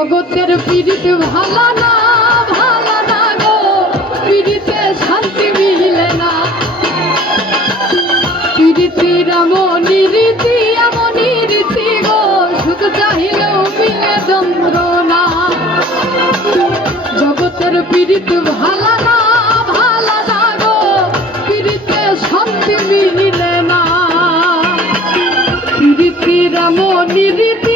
জগতের পীড়িত ভালো না গো, পীড়িতে শান্তি মিলে না। পীড়িতির এমনই রীতি গো, সুখ চাহিলেও মিলে যন্ত্রণা। জগতের পীড়িত ভালো না গো, পীড়িতে শান্তি মিলে না। পীড়িতির এমনই রীতি